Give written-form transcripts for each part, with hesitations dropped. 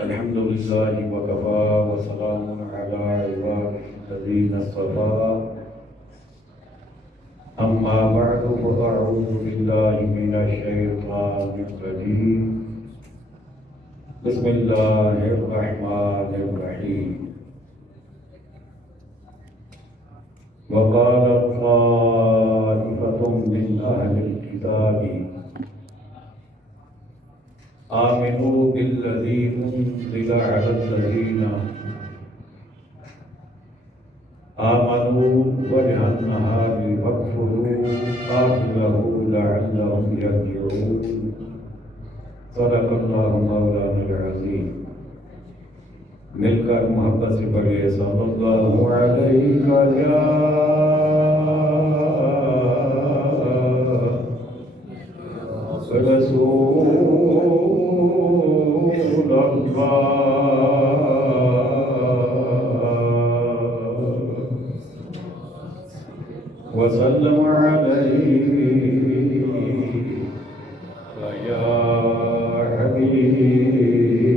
الحمد لله وكفى وسلام على عباده الذين اصطفى أما بعد فأعوذ بالله من الشيطان الرجيم بسم الله الرحمن الرحيم وقال طائفة من أهل الكتاب آمنوا بالذي أنزل على الذين آمنوا وجه النهار واكفروا آخره لعلهم يرجعون صدق الله مولانا العظيم. مل کر محبت سے پڑھے صلی اللہ علیہ یا رسول اللہ وسلم علیہ یا حبیب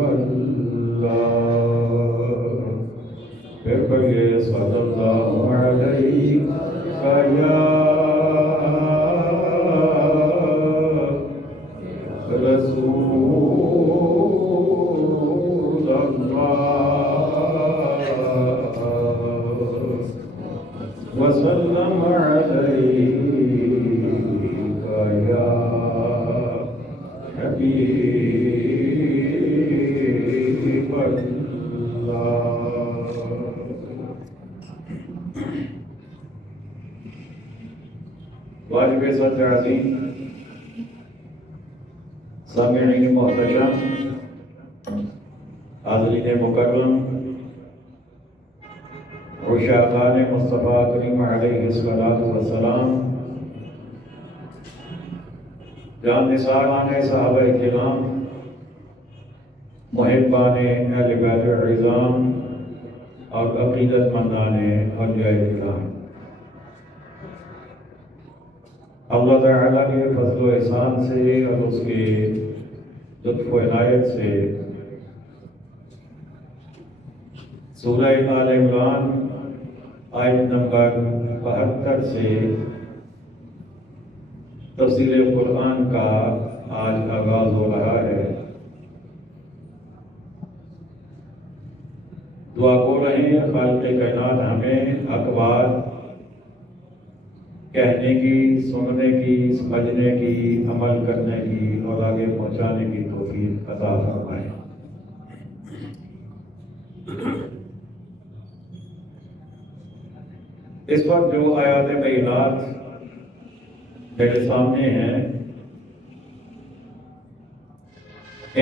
اللہ. پھر پڑھیے صلی اللہ علیہ یا رسول اللہ وسلم علیک یا حبیب اللہ. واجب ذات عظیم، سامعین محترم، حاضرین مکرم، عشاقان مصطفیٰ کریم علیہ السلام، جان نثاران صحابہ کرام، محبان اہل بیت العظام اور عقیدت مندان اولیاء کرام، اللہ تعالیٰ کے فضل و احسان سے اور اس کے لطف و عنایت سے سورہ آل عمران آیت نمبر 72 سے تفسیر قرآن کا آج آغاز ہو رہا ہے. دعا کو رہے ہیں خالق کائنات ہمیں حق بات کہنے کی، سننے کی، سمجھنے کی، عمل کرنے کی اور آگے پہنچانے کی توفیق عطا فرمائے. اس وقت جو آیات بینات میرے سامنے ہیں،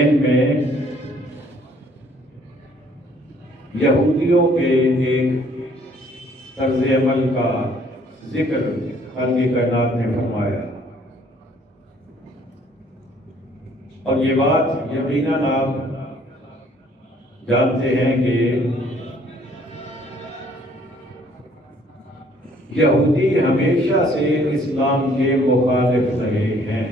ان میں یہودیوں کے ایک طرز عمل کا ذکر خالق کائنات نے فرمایا، اور یہ بات یقیناً آپ جانتے ہیں کہ یہودی ہمیشہ سے اسلام کے مخالف رہے ہیں.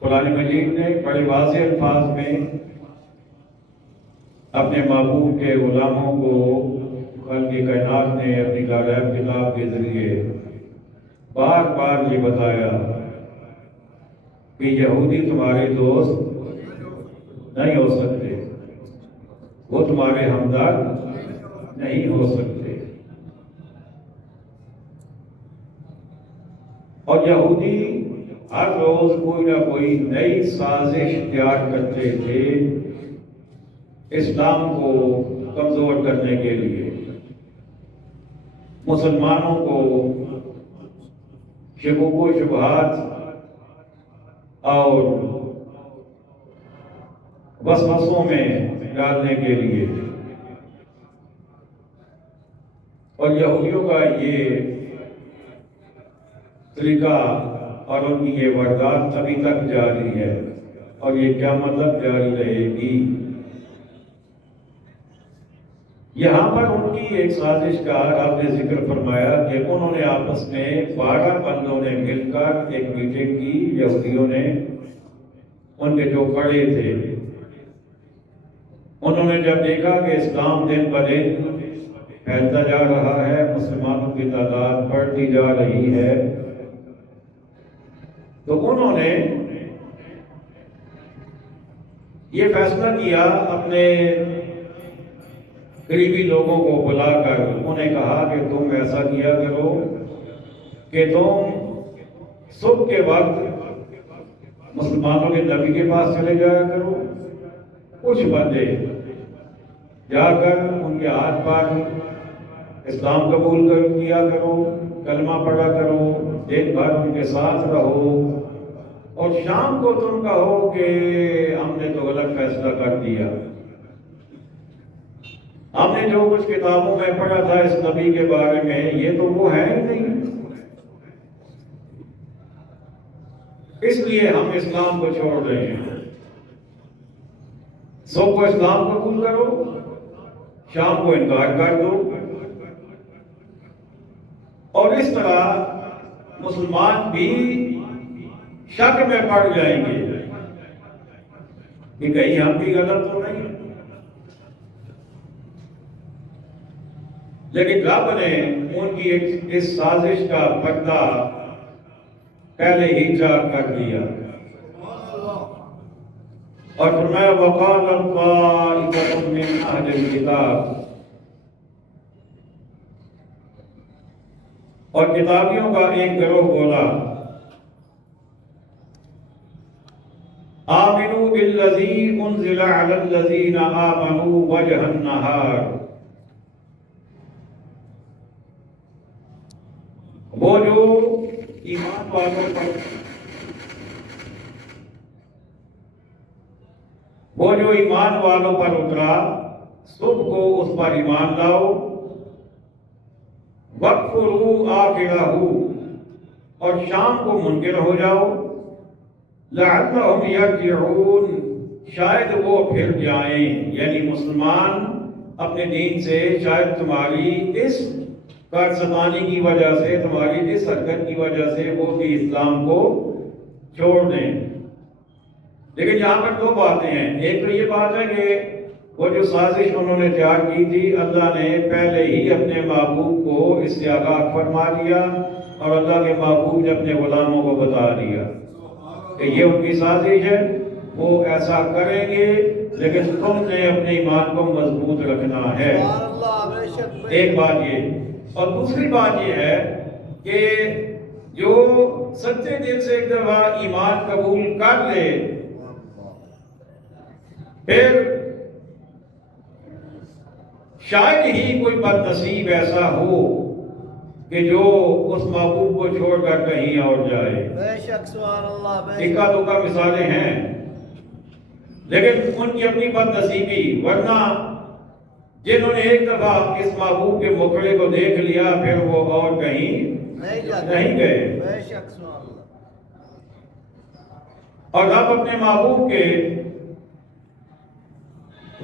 قرآن مجید نے بڑے واضح الفاظ میں اپنے محبوب کے غلاموں کو خالق کائنات نے اپنی لاغیب کتاب کے ذریعے بار بار یہ بتایا کہ یہودی تمہارے دوست نہیں ہو سکتے، وہ تمہارے ہمدرد نہیں ہو سکتے. اور یہودی ہر روز کوئی نہ کوئی نئی سازش تیار کرتے تھے اسلام کو کمزور کرنے کے لیے، مسلمانوں کو شکوک و شبہات اور وسوسوں میں ڈالنے کے لیے. اور یہودیوں کا یہ طریقہ اور ان کی یہ واردات ابھی تک جاری ہے اور یہ قیامت تک جاری رہے گی. یہاں پر ان کی ایک سازش کا آپ نے ذکر فرمایا کہ انہوں نے آپس میں 12 بندوں نے مل کر ایک میٹنگ کی، یہودیوں نے ان کے جو بڑے تھے، انہوں نے جب دیکھا کہ اسلام دن بدن پھیلتا جا رہا ہے، مسلمانوں کی تعداد بڑھتی جا رہی ہے، تو انہوں نے یہ فیصلہ کیا، اپنے قریبی لوگوں کو بلا کر انہیں کہا کہ تم ایسا کیا کرو کہ تم صبح کے وقت مسلمانوں کے نبی کے پاس چلے جایا کرو، کچھ بندے جا کر ان کے ہاتھ پر اسلام قبول کیا کرو، کلمہ پڑھا کرو، دن بھر ان کے ساتھ رہو، اور شام کو تم کہو کہ ہم نے تو غلط فیصلہ کر دیا، ہم نے جو کچھ کتابوں میں پڑھا تھا اس نبی کے بارے میں یہ تو وہ ہے ہی نہیں، اس لیے ہم اسلام کو چھوڑ رہے ہیں۔ صبح کو اسلام قبول کرو، شام کو انکار کر دو، اور اس طرح مسلمان بھی شک میں پڑ جائیں گے کہ کہیں ہم بھی غلط تو نہیں۔ لیکن رب نے ان کی اس سازش کا پردہ پہلے ہی چاک کر دیا اور فرمایا وقال طائفۃ من اہل الکتاب، اور کتابیوں کا ایک گروہ بولا آمنوا بالذی انزل علی الذین آمنوا وجہ النہار، وہ جو ایمان والوں پر اترا، صبح کو اس پر ایمان لاؤ، وَاکْفُرُوا آخِرَهُ، اور شام کو منکر ہو جاؤ، لَعَلَّهُمْ يَرْجِعُونَ، شاید وہ پھر جائیں، یعنی مسلمان اپنے دین سے شاید تمہاری اس کارستانی کی وجہ سے، تمہاری اس حرکت کی وجہ سے وہ بھی اسلام کو چھوڑ دیں۔ لیکن یہاں پر دو باتیں ہیں، ایک تو یہ بات ہے کہ وہ جو سازش انہوں نے تیار کی تھی اللہ نے پہلے ہی اپنے محبوب کو اس سے آگاہ فرما دیا، اور اللہ کے محبوب نے اپنے غلاموں کو بتا دیا کہ یہ ان کی سازش ہے، وہ ایسا کریں گے، لیکن تم نے اپنے ایمان کو مضبوط رکھنا ہے۔ ایک بات یہ، اور دوسری بات یہ ہے کہ جو سچے دل سے ایک دفعہ ایمان قبول کر لے، پھر شاید ہی کوئی بد نصیب ایسا ہو کہ جو اس محبوب کو چھوڑ کر کہیں اور جائے۔ بے شک سبحان اللہ، اکا دکا مثالیں ہیں، لیکن ان کی اپنی بد نصیبی، ورنہ جنہوں نے ایک دفعہ اس محبوب کے مکھڑے کو دیکھ لیا پھر وہ اور کہیں نہیں گئے۔ بے شک سبحان اللہ۔ اور رب اپنے محبوب کے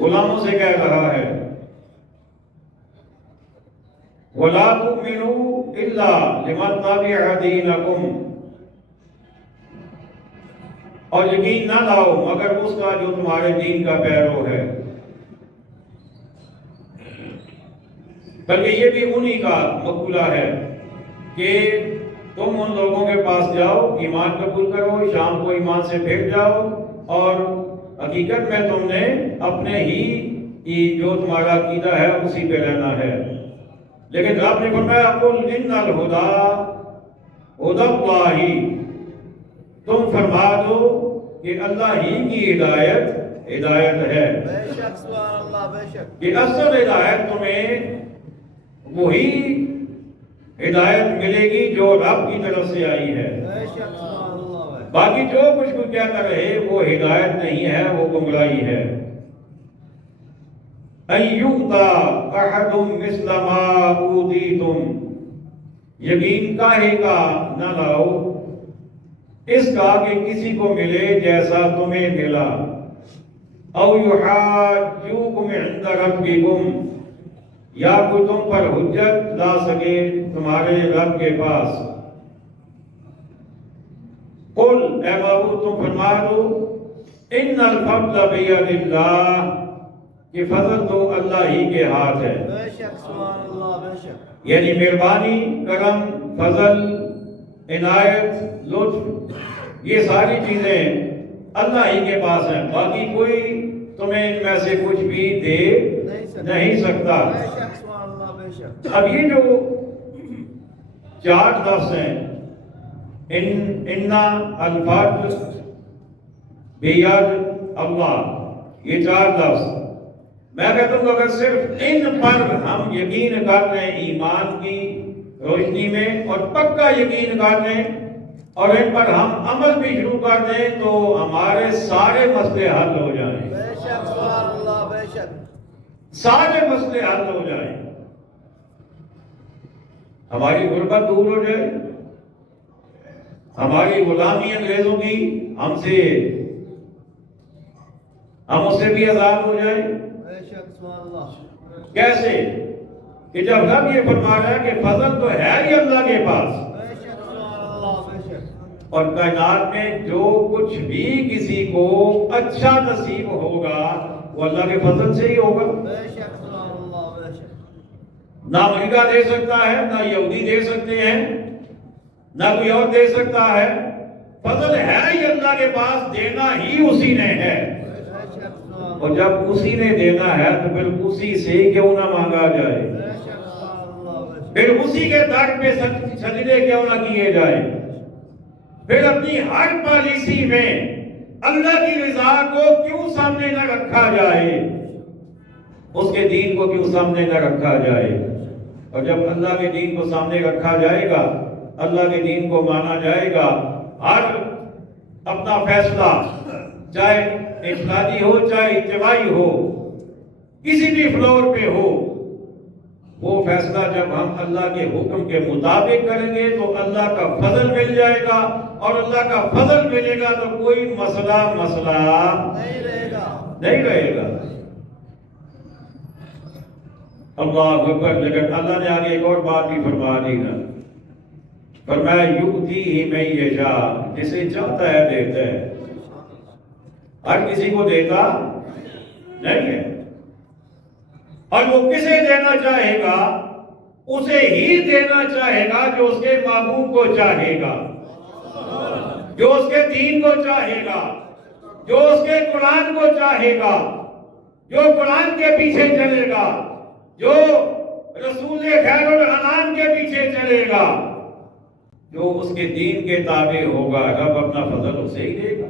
غلاموں سے کہہ رہا ہے وَلَا تُؤْمِنُوا إِلَّا لِمَنْ تَبِعَ دِينَكُمْ، اور یقین نہ لاؤ مگر اس کا جو تمہارے دین کا پیرو ہے، بلکہ یہ بھی انہی کا مقولہ ہے کہ تم ان لوگوں کے پاس جاؤ، ایمان قبول کرو، شام کو ایمان سے پھر جاؤ، اور حقیقت میں تم نے اپنے ہی جو تمہارا عقیدہ ہے اسی پہ رہنا ہے۔ لیکن رب نے فرمایا قُلْ إِنَّ الْهُدَىٰ هُدَى اللَّهِ، تم فرما دو کہ اللہ ہی کی ہدایت ہے، بے شک سبحان اللہ، بے شک کہ اصل ہدایت تمہیں وہی ہدایت ملے گی جو رب کی طرف سے آئی ہے، بے شک سبحان اللہ، باقی جو کچھ کوئی کہتا رہے وہ ہدایت نہیں ہے، وہ گمراہی ہے۔ أَن يُؤْتَىٰ أَحَدٌ مِثْلَ مَا أُوتِیتُمْ، یقین کاہے کا نہ لاؤ اس کا کہ کسی کو ملے جیسا تمہیں ملا، أَوْ يُحَاجُّوكُمْ عِندَ رَبِّكُمْ، یا کوئی تم پر حجت لا سکے تمہارے رب کے پاس۔ قل، اے محبوب تم فرما دو ان الفضل بید اللہ، کہ فضل تو اللہ ہی کے ہاتھ ہے. بے شک سبحان اللہ بے شک. یعنی مہربانی، کرم، فضل، عنایت، لطف، یہ ساری چیزیں اللہ ہی کے پاس ہیں. باقی کوئی تمہیں ان میں سے کچھ بھی دے نہیں سکتا. بے شک سبحان اللہ بے شک. اب یہ جو 4 لفظ ہیں، انا الفضل بید اللہ، یہ 4 لفظ، میں کہتا ہوں اگر صرف ان پر ہم یقین کر لیں ایمان کی روشنی میں، اور پکا یقین کر لیں، اور ان پر ہم عمل بھی شروع کر دیں، تو ہمارے سارے مسئلے حل ہو جائیں. بے شک سبحان اللہ بے شک. سارے مسئلے حل ہو جائیں. ہماری غربت دور ہو جائے، ہماری غلامی انگریزوں کی ہم اس سے بھی آزاد ہو جائے. بے شک سبحان اللہ. کیسے؟ کہ جب رب یہ فرما رہا ہے کہ فضل تو ہے ہی اللہ کے پاس، بے شک سبحان اللہ بے شک. اور کائنات میں جو کچھ بھی کسی کو اچھا نصیب ہوگا وہ اللہ کے فضل سے ہی ہوگا. بے شک سبحان اللہ بے شک. نہ امریکہ دے سکتا ہے، نہ یہودی دے سکتے ہیں، نہ کوئی اور دے سکتا ہے. فضل ہے ہی اللہ کے پاس، دینا ہی اسی نے ہے. اور جب اسی نے دینا ہے تو پھر اسی سے کیوں نہ مانگا جائے، پھر اسی کے در پہ سجدے کیوں نہ کیے جائے، پھر اپنی ہر پالیسی میں اللہ کی رضا کو کیوں سامنے نہ رکھا جائے، اس کے دین کو کیوں سامنے نہ رکھا جائے. اور جب اللہ کے دین کو سامنے رکھا جائے گا، اللہ کے دین کو مانا جائے گا، ہر اپنا فیصلہ چاہے انفرادی ہو چاہے اجتماعی ہو، کسی بھی فلور پہ ہو، وہ فیصلہ جب ہم اللہ کے حکم کے مطابق کریں گے تو اللہ کا فضل مل جائے گا، اور اللہ کا فضل ملے گا تو کوئی مسئلہ نہیں رہے گا. اللہ اکبر. لیکن اللہ نے آگے ایک اور بات بھی فرما دی نا، فرمایا یؤتیہ من یشاء، جسے چاہتا ہے دیتا ہے. ہر کسی کو دیتا نہیں ہے، اور وہ کسے دینا چاہے گا اسے ہی دینا چاہے گا جو اس کے محبوب کو چاہے گا، جو اس کے دین کو چاہے گا، جو اس کے قرآن کو چاہے گا، جو قرآن کے پیچھے چلے گا، جو رسول خیر الانام کے پیچھے چلے گا، جو اس کے دین کے تابع ہوگا. رب اپنا فضل اسے ہی دے گا.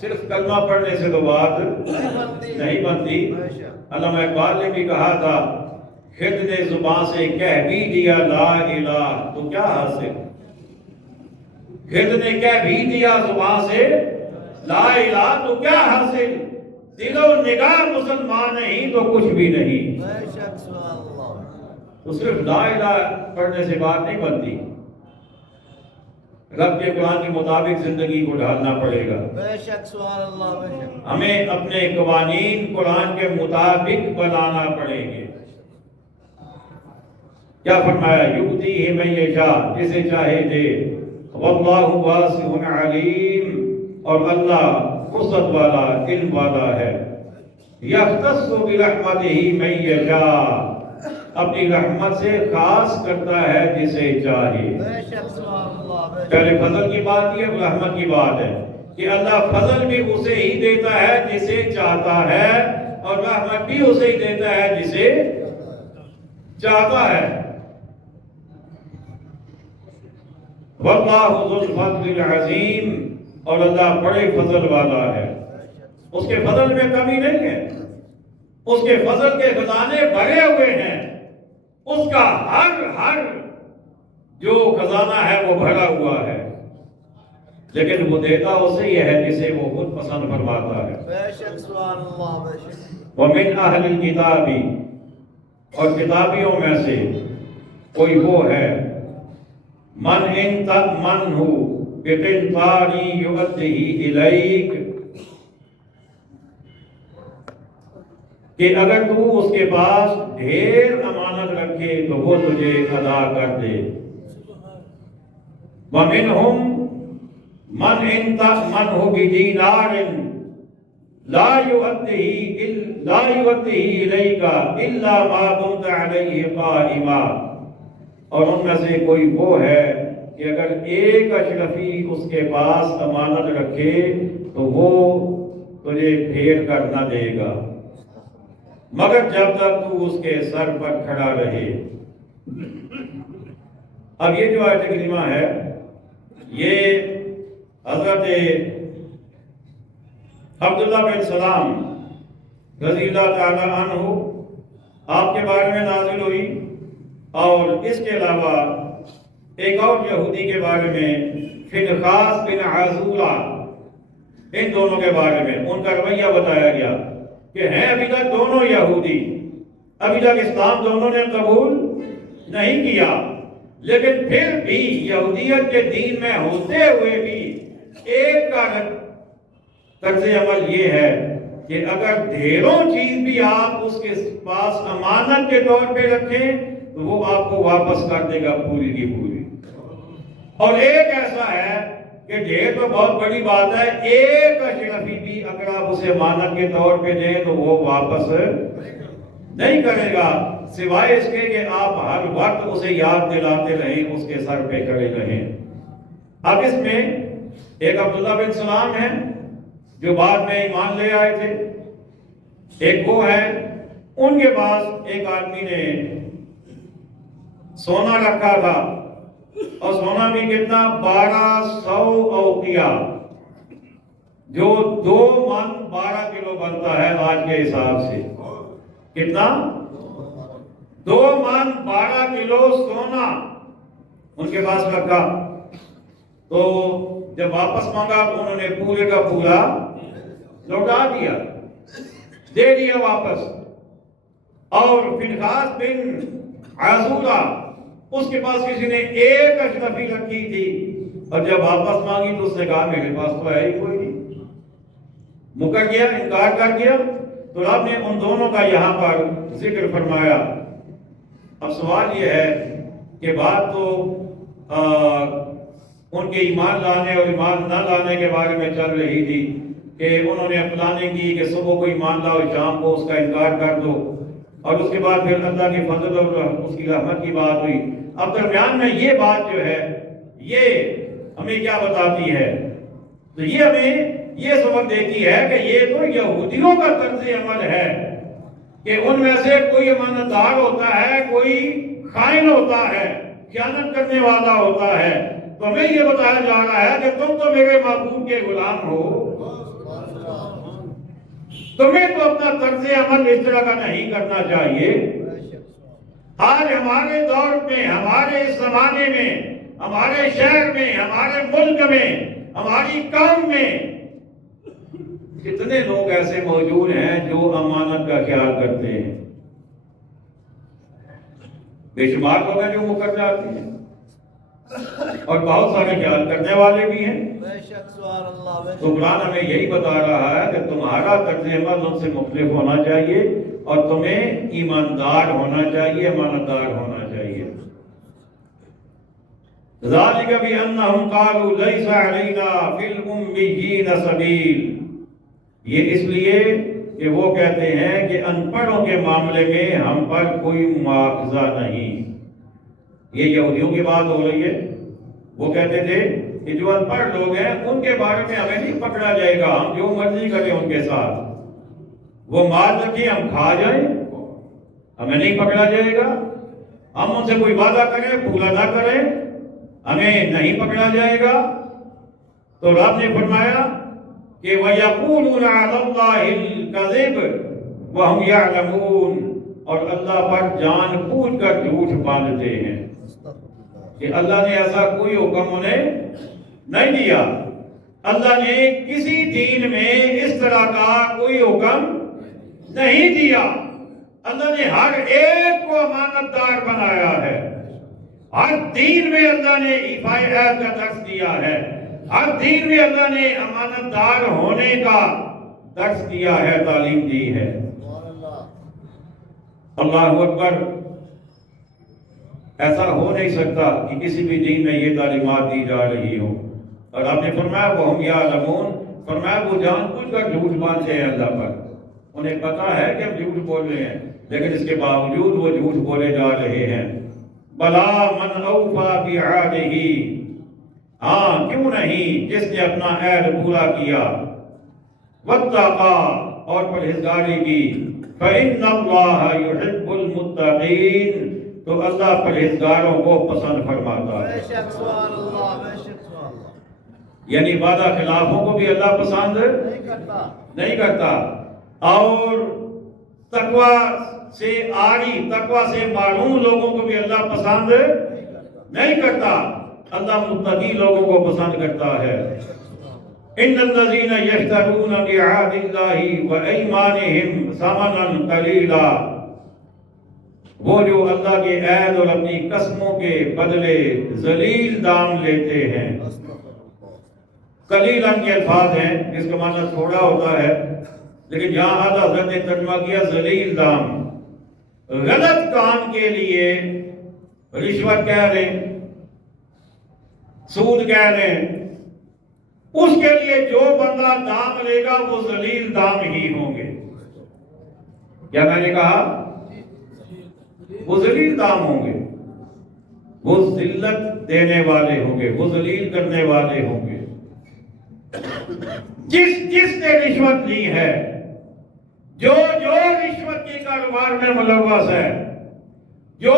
صرف کلمہ پڑھنے سے تو بات نہیں بنتی. علامہ اقبال نے بھی کہا تھا، خود نے زبان سے کہہ بھی دیا لا الہ تو کیا حاصل، خود نے کہہ بھی دیا زبان سے لا الہ تو کیا حاصل، دل و نگاہ مسلمان نہیں تو کچھ بھی نہیں. تو صرف لا الہ پڑھنے سے بات نہیں بنتی، رب کے قرآن کے مطابق زندگی کو ڈھالنا پڑے گا. بے شک سبحان اللہ بے شک. ہمیں اپنے قوانین قرآن کے مطابق بنانا پڑیں گے. کیا فرمایا؟ یؤتیہ من یشاء، جسے چاہے دے. واللہ واسع علیم، اور اللہ وسعت والا، علم والا ہے. یختص برحمتہ من یشاء، اپنی رحمت سے خاص کرتا ہے جسے چاہے. پہلے فضل کی بات ہے، رحمت کی بات ہے کہ اللہ فضل بھی اسے ہی دیتا ہے جسے چاہتا ہے، اور رحمت بھی اسے ہی دیتا ہے جسے چاہتا ہے. واللہ ذو الفضل العظیم، اور اللہ بڑے فضل والا ہے. اس کے فضل میں کمی نہیں ہے، اس کے فضل کے خزانے بھرے ہوئے ہیں. اس کا ہر جو خزانہ ہے وہ بھرا ہوا ہے، لیکن وہ دیتا اسے ہی ہے جسے وہ خود پسند فرماتا ہے. بے شک سبحان اللہ بے شک. ومن اہل الکتاب، اور کتابیوں میں سے کوئی وہ ہے، من ہو بقنطاری یؤدیہ الیک، کہ اگر تو اس کے پاس ڈھیر امانت رکھے تو وہ تجھے ادا کر دے. وَمِنْهُمْ من ان تأمنه بدینار لا یؤدیہ الیک الا ما دمت علیہ قائما. اور ان میں سے کوئی وہ ہے کہ اگر ایک اشرفی اس کے پاس امانت رکھے تو وہ تجھے پھیر کر نہ دے گا مگر جب تک تو اس کے سر پر کھڑا رہے. اب یہ جو آیت کریمہ ہے یہ حضرت عبداللہ بن سلام رضی اللہ تعالی عنہ آپ کے بارے میں نازل ہوئی، اور اس کے علاوہ ایک اور یہودی کے بارے میں فنحاس بن عزورہ، ان دونوں کے بارے میں ان کا رویہ بتایا گیا کہ ہیں ابھی تک دونوں یہودی، ابھی تک اسلام دونوں نے قبول نہیں کیا، لیکن پھر بھی یہودیت کے دین میں ہوتے ہوئے بھی ایک کا طرز عمل یہ ہے کہ اگر ڈھیروں چیز بھی آپ اس کے پاس امانت کے طور پہ رکھیں تو وہ آپ کو واپس کر دے گا پوری کی پوری. اور ایک ایسا ہے کہ ڈھیر تو بہت بڑی بات ہے، ایک اشرفی بھی اگر آپ اسے امانت کے طور پہ دیں تو وہ واپس نہیں کرے گا، سوائے اس کے کہ آپ ہر وقت اسے یاد دلاتے رہیں، اس کے سر پہ کھڑے رہیں. اب اس میں ایک عبداللہ بن سلام ہے جو بعد میں ایمان لے آئے تھے، ایک وہ ہے ان کے پاس ایک آدمی نے سونا رکھا تھا، اور سونا بھی کتنا 1200 اوقیہ، جو 2 من 12 کلو بنتا ہے آج کے حساب سے. کتنا؟ 2 من 12 کلو سونا ان کے پاس رکھا. تو جب واپس مانگا تو انہوں نے پورے کا پورا لوٹا دیا، دے دیا واپس. اور فنحاس بن عزورہ اس کے پاس کسی نے ایک اشرفی رکھی تھی، اور جب واپس مانگی تو اس نے کہا میرے پاس تو ہے ہی کوئی نہیں، مکر گیا، انکار کر گیا. تو رب نے ان دونوں کا یہاں پر ذکر فرمایا. اب سوال یہ ہے کہ بات تو ان کے ایمان لانے اور ایمان نہ لانے کے بارے میں چل رہی تھی کہ انہوں نے پلاننگ کی کہ صبح کو ایمان لاؤ، شام کو اس کا انکار کر دو، اور اس کے بعد پھر اللہ کے فضل اور اس کی رحمت کی بات ہوئی. اب درمیان میں یہ بات جو ہے یہ ہمیں کیا بتاتی ہے؟ تو یہ ہمیں یہ سبق دیتی ہے کہ یہ تو یہودیوں کا طرز عمل ہے کہ ان میں سے کوئی امانتدار ہوتا ہے، کوئی خائن ہوتا ہے، خیانت کرنے والا ہوتا ہے. تو ہمیں یہ بتایا جا رہا ہے کہ تم تو میرے معبود کے غلام ہو، تمہیں تو اپنا طرز عمل اس طرح کا نہیں کرنا چاہیے. آج ہمارے دور میں، ہمارے اس زمانے میں، ہمارے شہر میں، ہمارے ملک میں، ہماری قوم میں کتنے لوگ ایسے موجود ہیں جو امانت کا خیال کرتے ہیں. بے شمار لوگ ہیں جو مکر جاتے ہیں، اور بہت سارے خیال کرنے والے بھی ہیں. تو قرآن ہمیں یہی بتا رہا ہے کہ تمہارا طرز عمل ان سے مختلف ہونا چاہیے، اور تمہیں ایماندار ہونا چاہیے، امانتدار ہونا چاہیے. ذالک بأنہم قالوا لیس علینا فی الأمیین سبیل. یہ اس لیے کہ وہ کہتے ہیں کہ ان پڑھوں کے معاملے میں ہم پر کوئی مواخذہ نہیں. یہ یہودیوں کی بات ہو رہی ہے. وہ کہتے تھے کہ جو ان پڑھ لوگ ہیں ان کے بارے میں ہمیں نہیں پکڑا جائے گا، ہم جو مرضی کریں ان کے ساتھ، وہ مال رکھیں ہم کھا جائیں، ہمیں نہیں پکڑا جائے گا. ہم ان سے کوئی وعدہ کریں پورا نہ کریں، ہمیں نہیں پکڑا جائے گا. تو رب نے فرمایا کہ وَيَقُولُونَ عَلَى اللَّهِ الْكَذِبَ وَهُمْ يَعْلَمُونَ، اور اللہ پر جان بوجھ کر جھوٹ باندھتے ہیں کہ اللہ نے ایسا کوئی حکم انہیں نہیں دیا. اللہ نے کسی دین میں اس طرح کا کوئی حکم نہیں دیا. اللہ نے ہر ایک کو امانتدار بنایا ہے. ہر دین میں اللہ نے ایفائے عہد کا درس دیا ہے. ہر دین میں اللہ نے امانتدار ہونے کا درس دیا ہے، تعلیم دی ہے. اللہ اکبر. ایسا ہو نہیں سکتا کہ کسی بھی دین میں یہ تعلیمات دی جا رہی ہو. اور آپ نے فرمایا وہ ہم یعلمون، فرمایا وہ جان بوجھ کر جھوٹ باندھتے ہیں اللہ پر، انہیں پتا ہے کہ ہم جھوٹ بول رہے ہیں لیکن اس کے باوجود وہ جھوٹ بولے جا رہے ہیں۔ بلا من اوفا بعہدہ، ہاں کیوں نہیں جس نے اپنا عہد پورا کیا، واتقا اور پرہیزگاری کی، فإن اللہ یحب المتقین تو اللہ پرہیزگاروں کو پسند فرماتا ہے۔ بے شک سبحان اللہ، بے شک سبحان اللہ، یعنی وعدہ خلافوں کو بھی اللہ پسند نہیں کرتا، نہیں کرتا، اور تقوی سے عاری، تقوی سے معروم لوگوں کو بھی اللہ پسند نہیں کرتا، نہیں کرتا، اللہ متقی لوگوں کو پسند کرتا ہے۔ ان الذین یشترون بعہد اللہ وایمانہم ثمنا قلیلا، وہ جو اللہ کے عہد اور اپنی قسموں کے بدلے ذلیل دام لیتے ہیں۔ قلیلاً کے الفاظ ہیں جس کا معنی تھوڑا ہوتا ہے، لیکن یہاں اعلیٰ حضرت نے ترجمہ کیا ذلیل دام، غلط کام کے لیے رشوت کہہ رہے ہیں، سود کہہ رہے ہیں، اس کے لیے جو بندہ دام لے گا وہ ذلیل دام ہی ہوں گے۔ کیا میں نے کہا؟ وہ ذلیل دام ہوں گے، وہ ذلت دینے والے ہوں گے، وہ ذلیل کرنے والے ہوں گے۔ جس نے رشوت لی ہے، جو رشوت کے کاروبار میں ملوث ہے، جو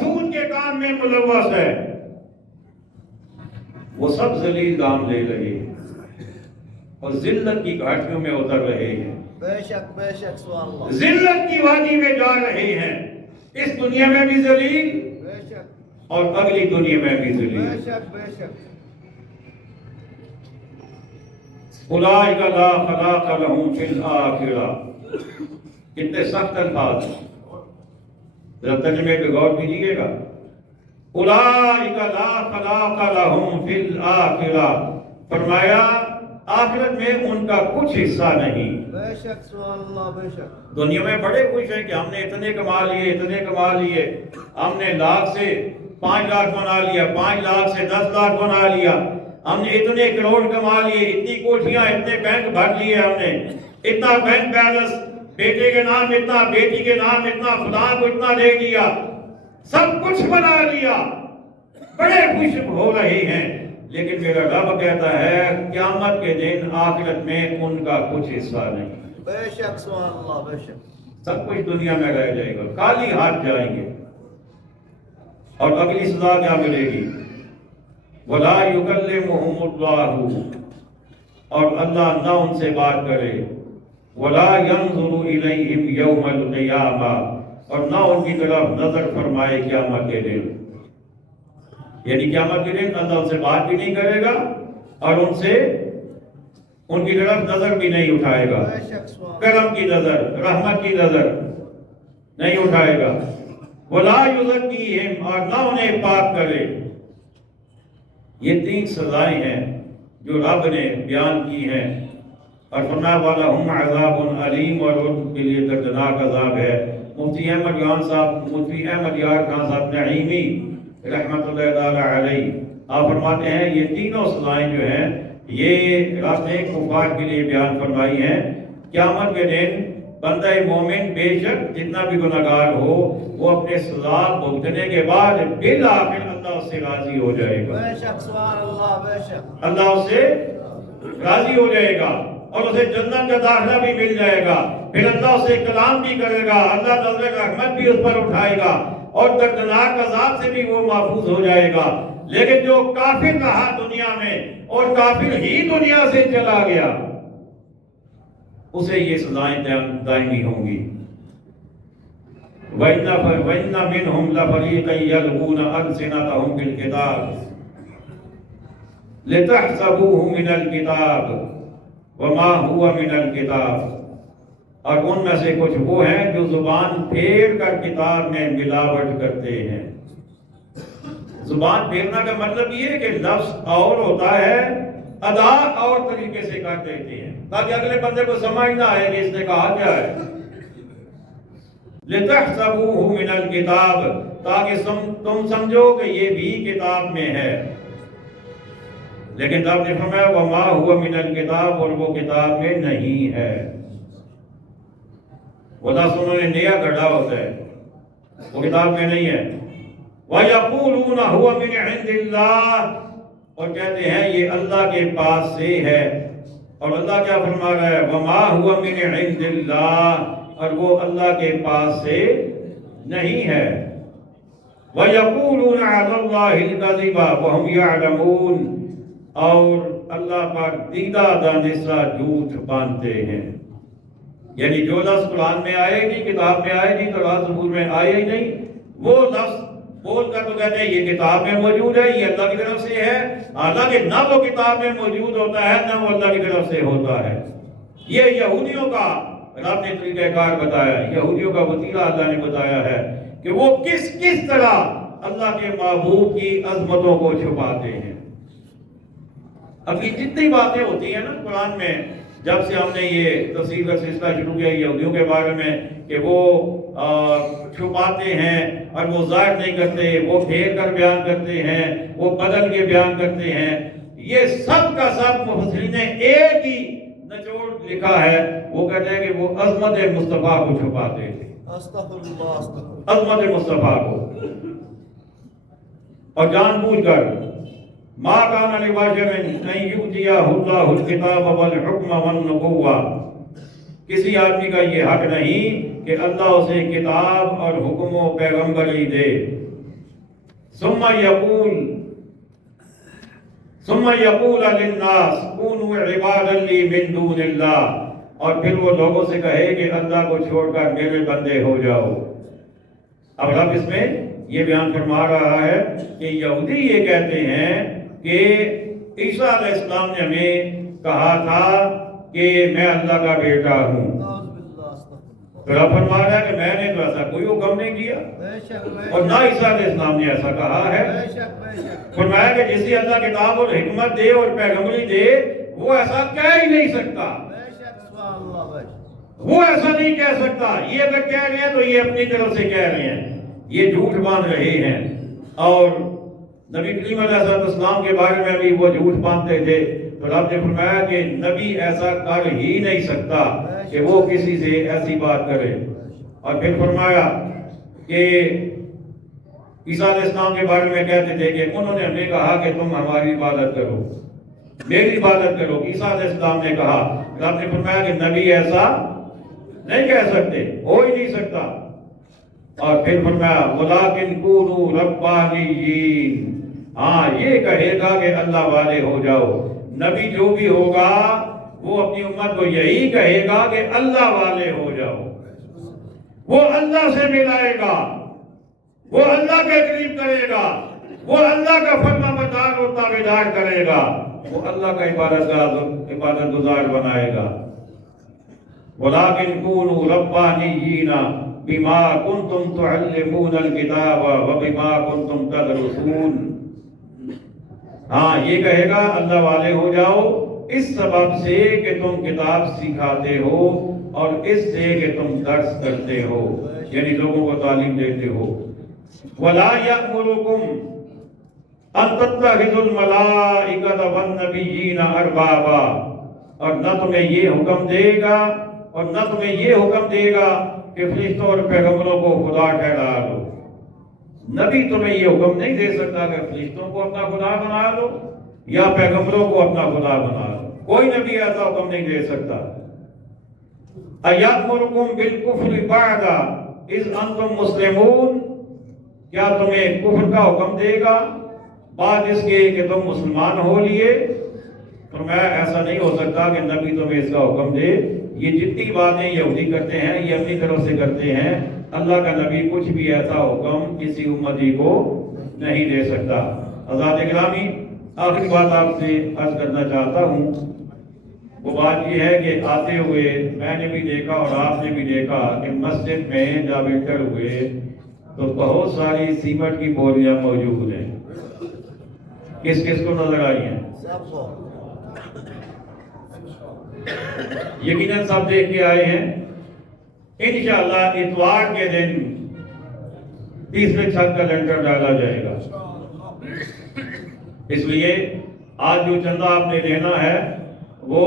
سود کے کام میں ملوث ہے، وہ سب ذلیل دام لے رہے ہیں اور ذلت کی گھاٹیوں میں اتر رہے ہیں، بے شک سبحان اللہ، ذلت کی وادی میں جا رہے ہیں، اس دنیا میں بھی ذلیل بے شک، اور اگلی دنیا میں بھی ذلیل۔ بے شک، بے شک، اولئک لا خلاق لہم فی الآخرہ، کتنے سخت الفاظ، ذرا ترجمے پہ غور کیجیے گا۔ اولئک لا خلاق لہم فی الآخرہ، فرمایا آخرت میں ان کا کچھ حصہ نہیں۔ بے شک سبحان اللہ، بے شک، دنیا میں بڑے خوش ہیں کہ ہم نے اتنے کما لیے، اتنے کما لیے، ہم نے لاکھ سے 5 لاکھ بنا لیا، 5 لاکھ سے 10 لاکھ بنا لیا، ہم نے اتنے کروڑ کما لیے، اتنی کوٹھیاں، اتنے بینک بھر لیے، ہم نے اتنا بینک بیلنس، بیٹے کے نام اتنا، بیٹی کے نام اتنا، فلاں کو اتنا دے دیا، سب کچھ بنا لیا، بڑے خوش ہو رہے ہیں، لیکن میرا رب کہتا ہے قیامت کے دن آخرت میں ان کا کچھ حصہ نہیں۔ بے شک سبحان اللہ، بے شک، سب کچھ دنیا میں رہ جائے گا، خالی ہاتھ جائیں گے، اور اگلی سزا کیا ملے گی؟ وَلَا يُكَلِّمُهُمُ اللَّهُ، اور اللہ نہ ان سے بات کرے، وَلَا يَنظُرُ إِلَيْهِمْ يَوْمَ الْقِيَامَةِ، اور نہ ان کی طرف نظر فرمائے قیامت کے دن۔ یعنی قیامت کے دن اللہ ان سے بات بھی نہیں کرے گا اور ان کی طرف نظر بھی نہیں اٹھائے گا، بے شک سبحان اللہ، کرم کی نظر، رحمت کی نظر نہیں اٹھائے گا۔ وَلَا يُزَكِّيهِمْ، اور نہ انہیں پاک کرے۔ یہ 3 سزائیں ہیں جو رب نے بیان کی ہیں، اور فرمایا وَلَهُمْ عَذَابٌ عَلِيمٌ، اور ان کے لیے دردناک عذاب ہے۔ مفتی احمد یار خان صاحب نعیمی رحمت اللہ تعالی علیہ آپ فرماتے ہیں یہ تینوں سزائیں جو ہیں یہ رب نے کفار کے لیے بیان فرمائی ہیں۔ قیامت کے دن بندہ مومن بے شک جتنا بھی گناہگار ہو وہ اپنے سزا بھگتنے کے بعد بالآخر اللہ اس سے راضی ہو جائے گا، بے شک سبحان اللہ، بے شک، اللہ اس سے راضی ہو جائے گا اور اسے جنت کا داخلہ بھی مل جائے گا، پھر اللہ اسے کلام بھی کرے گا، اللہ نظر رحمت بھی اس پر اٹھائے گا اور دردناک عذاب سے بھی وہ محفوظ ہو جائے گا۔ لیکن جو کافر رہا دنیا میں اور کافر ہی دنیا سے چلا گیا اسے یہ سزائیں دائمی ہوں گی۔ وَإِنَّ مِنْهُمْ لَفَرِيقًا يَلْوُونَ أَلْسِنَتَهُمْ بِالْكِتَابِ لِتَحْسَبُوهُ مِنَ الْكِتَابِ وَمَا هُوَ مِنَ الْكِتَابِ، اور ان میں سے کچھ وہ ہیں جو زبان پھیر کر کتاب میں ملاوٹ کرتے ہیں۔ زبان پھیرنا کا مطلب یہ ہے کہ لفظ اور ہوتا ہے، ادا اور طریقے سے کر دیتے ہیں تاکہ اگلے بندے کو سمجھ نہ آئے کہ اس نے کہا کیا ہے۔ لِتَحْسَبُوهُ مِنَ الْكِتَابِ، تاکہ تم سمجھو کہ یہ بھی کتاب میں ہے۔ لیکن آپ نے فرمایا وما ہوا من الکتاب، اور وہ کتاب میں نہیں ہے۔ وہ لفظ انہوں نے نیا گھڑا ہوتا ہے، وہ کتاب میں نہیں ہے۔ وَيَقُولُونَ هُوَ مِنْ عِنْدِ اللَّهِ، اور کہتے ہیں یہ اللہ کے پاس سے ہے۔ اور اللہ کیا فرما رہا ہے؟ وَمَا هُوَ مِنْ عِنْدِ اللَّهِ، اور وہ اللہ کے پاس سے نہیں ہے۔ وَيَقُولُونَ عَلَى اللَّهِ الْكَذِبَ وَهُمْ يَعْلَمُونَ، اور اللہ پر دیدہ دانستہ جھوٹ باندھتے ہیں۔ یعنی جو لفظ قرآن میں آئے گی، کتاب میں آئے گی، تو زبور میں آئے ہی نہیں، وہ لفظ بول کر تو کہتے ہیں یہ کتاب میں موجود ہے، یہ اللہ کی طرف سے ہے، حالانکہ نہ وہ کتاب میں موجود ہوتا ہے نہ وہ اللہ کی طرف سے ہوتا ہے۔ یہ یہودیوں کا رب نے طریقہ کار بتایا، یہودیوں کا وسیلہ اللہ نے بتایا ہے کہ وہ کس طرح اللہ کے محبوب کی عظمتوں کو چھپاتے ہیں۔ اب یہ جتنی باتیں ہوتی ہیں نا قرآن میں، جب سے ہم نے یہ تفسیر کا سلسلہ شروع کیا یہودیوں کے بارے میں کہ وہ چھپاتے ہیں اور وہ ظاہر نہیں کرتے، وہ پھیر کر بیان کرتے ہیں، وہ بدل کے بیان کرتے ہیں، یہ سب کا سب مفسرین نے ایک ہی نچوڑ لکھا ہے، وہ کہتے ہیں کہ وہ عظمت مصطفیٰ کو چھپاتے تھے، عظمت مصطفیٰ کو، اور جان بوجھ کر ما کان لبشر ان یؤتیہ اللہ الکتاب والحکم والنبوہ، کسی آدمی کا یہ حق نہیں کہ اللہ اسے کتاب اور حکم و پیغمبری دے۔ ثم یقول للناس کونوا عبادا لی من دون اللہ، اور پھر وہ لوگوں سے کہے کہ اللہ کو چھوڑ کر میرے بندے ہو جاؤ۔ اب رب اس میں یہ بیان فرما رہا ہے کہ یہودی یہ کہتے ہیں کہ عیسیٰ علیہ السلام نے ہمیں کہا تھا کہ میں اللہ کا بیٹا ہوں، تو رب فرما رہا ہے کہ میں نے تو ایسا کوئی حکم نہیں کیا، اور نہ عیسیٰ علیہ السلام نے ایسا کہا ہے۔ فرمایا کہ جسے اللہ کتاب اور حکمت دے اور پیغمبری دے، وہ ایسا کہہ ہی نہیں سکتا، وہ ایسا نہیں کہہ سکتا۔ یہ اگر کہہ رہے ہیں تو یہ اپنی طرف سے کہہ رہے ہیں، یہ جھوٹ باندھ رہے ہیں۔ اور نبی کریم علیہ السلام کے بارے میں بھی وہ جھوٹ باندھتے تھے، تو رب نے فرمایا کہ نبی ایسا کر ہی نہیں سکتا کہ وہ کسی سے ایسی بات کرے۔ اور پھر فرمایا کہ عیسیٰ علیہ السلام کے بارے میں کہتے تھے کہ انہوں نے ہمیں کہا کہ تم ہماری عبادت کرو، میری عبادت کرو۔ عیسیٰ علیہ السلام نے کہا، رب نے فرمایا کہ نبی ایسا نہیں کہہ سکتے، ہو ہی نہیں سکتا۔ اور پھر فرمایا وَلَٰكِنْ كُونُوا رَبَّانِيِّينَ، ہاں یہ کہے گا کہ اللہ والے ہو جاؤ۔ نبی جو بھی ہوگا وہ اپنی امت کو یہی کہے گا کہ اللہ والے ہو جاؤ، وہ اللہ سے ملائے گا، وہ اللہ کے قریب کرے گا، وہ اللہ کا فرما بردار اور تابعدار کرے گا، وہ اللہ کا عبادت گزار بنائے گا۔ وَلَٰكِنْ كُونُوا رَبَّانِيِّينَ بِمَا كُنْتُمْ تُعَلِّمُونَ الْكِتَابَ وَبِمَا كُنْتُمْ تَدْرُسُونَ، ہاں یہ کہے گا اللہ والے ہو جاؤ اس سبب سے کہ تم کتاب سکھاتے ہو اور اس سے کہ تم درس کرتے ہو، یعنی لوگوں کو تعلیم دیتے ہو۔ وَلَا يَأْمُرُكُمْ أَن تَتَّخِذُوا الْمَلَائِكَةَ وَالنَّبِيِّينَ أَرْبَابًا، اور نہ تمہیں یہ حکم دے گا کہ فرشتوں اور پیغمبروں کو خدا ٹھہرا لو۔ نبی تمہیں یہ حکم نہیں دے سکتا کہ فرشتوں کو اپنا خدا بنا لو یا پیغمبروں کو اپنا خدا بنا لو، کوئی نبی ایسا حکم نہیں دے سکتا۔ أَيَأْمُرُكُمْ بِالْكُفْرِ بَعْدَ إِذْ أَنْتُمْ مُسْلِمُونَ، کیا تمہیں کفر کا حکم دے گا بعد اس کے کہ تم مسلمان ہو لیے؟ فرمایا ایسا نہیں ہو سکتا کہ نبی تمہیں اس کا حکم دے۔ یہ جتنی باتیں یہودی کرتے ہیں یہ اپنی طرف سے کرتے ہیں، اللہ کا نبی کچھ بھی ایسا حکم کسی امتی کو نہیں دے سکتا۔ حضرات گرامی، آخری بات آپ سے عرض کرنا چاہتا ہوں، وہ بات یہ ہے کہ آتے ہوئے میں نے بھی دیکھا اور آپ نے بھی دیکھا کہ مسجد میں جب انٹر ہوئے تو بہت ساری سیمنٹ کی بوریاں موجود ہیں۔ کس کس کو نظر آئی ہیں؟ یقیناً سب دیکھ کے آئے ہیں۔ انشاءاللہ اتوار کے دن تیسرے چھت کا لنٹر ڈالا جائے گا، اس لیے آج جو چندہ آپ نے دینا ہے وہ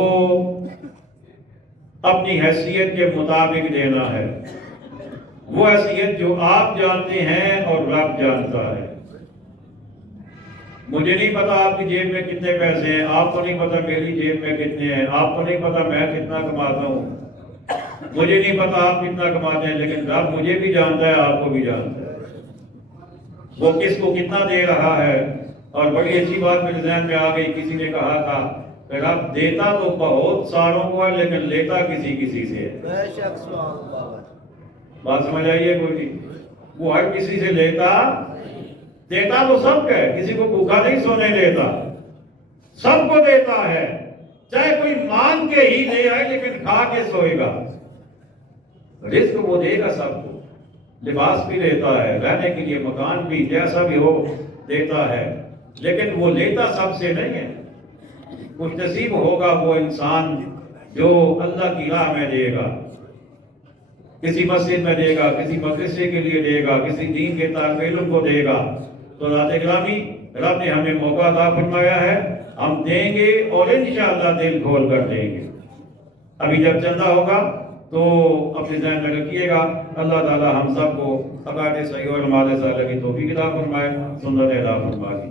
اپنی حیثیت کے مطابق دینا ہے، وہ حیثیت جو آپ جانتے ہیں اور رب جانتا ہے۔ مجھے نہیں پتا آپ کی جیب میں کتنے پیسے ہیں، آپ کو نہیں پتا میری جیب میں کتنے ہیں، آپ کو نہیں پتا میں کتنا کماتا ہوں، مجھے نہیں پتا آپ کتنا کماتے ہیں، لیکن رب مجھے بھی جانتا ہے، آپ کو بھی جانتا ہے وہ کس کو کتنا دے رہا ہے۔ اور بڑی اچھی بات میرے ذہن میں آ گئی، کسی نے کہا تھا کہ رب دیتا تو بہت ساروں کو ہے لیکن لیتا کسی کسی سے ہے۔ بے شک سبحان اللہ۔ بات سمجھ آئیے کوئی نہیں، وہ ہر کسی سے دیتا تو سب کا ہے، کسی کو بھوکا نہیں سونے دیتا، سب کو دیتا ہے، چاہے کوئی مانگ کے ہی لے آئے لیکن کھا کے سوئے گا۔ رزق وہ دے گا سب کو، لباس بھی دیتا ہے، رہنے کے لیے مکان بھی جیسا بھی ہو دیتا ہے، لیکن وہ لیتا سب سے نہیں ہے۔ خوش نصیب ہوگا وہ انسان جو اللہ کی راہ میں دے گا، کسی مسجد میں دے گا، کسی مدرسے کے لیے دے گا، کسی دین کے طالب علم کو دے گا۔ تو ذات گرامی رب نے ہمیں موقع عطا فرمایا ہے، ہم دیں گے اور انشاءاللہ دل کھول کر دیں گے۔ ابھی جب چندہ ہوگا تو اپنے ذہن میں رکھیے گا، اللہ تعالی ہم سب کو عقائد صحیح اور مال صالح کی توفیق عطا فرمائے، سنت عطا فرمائے۔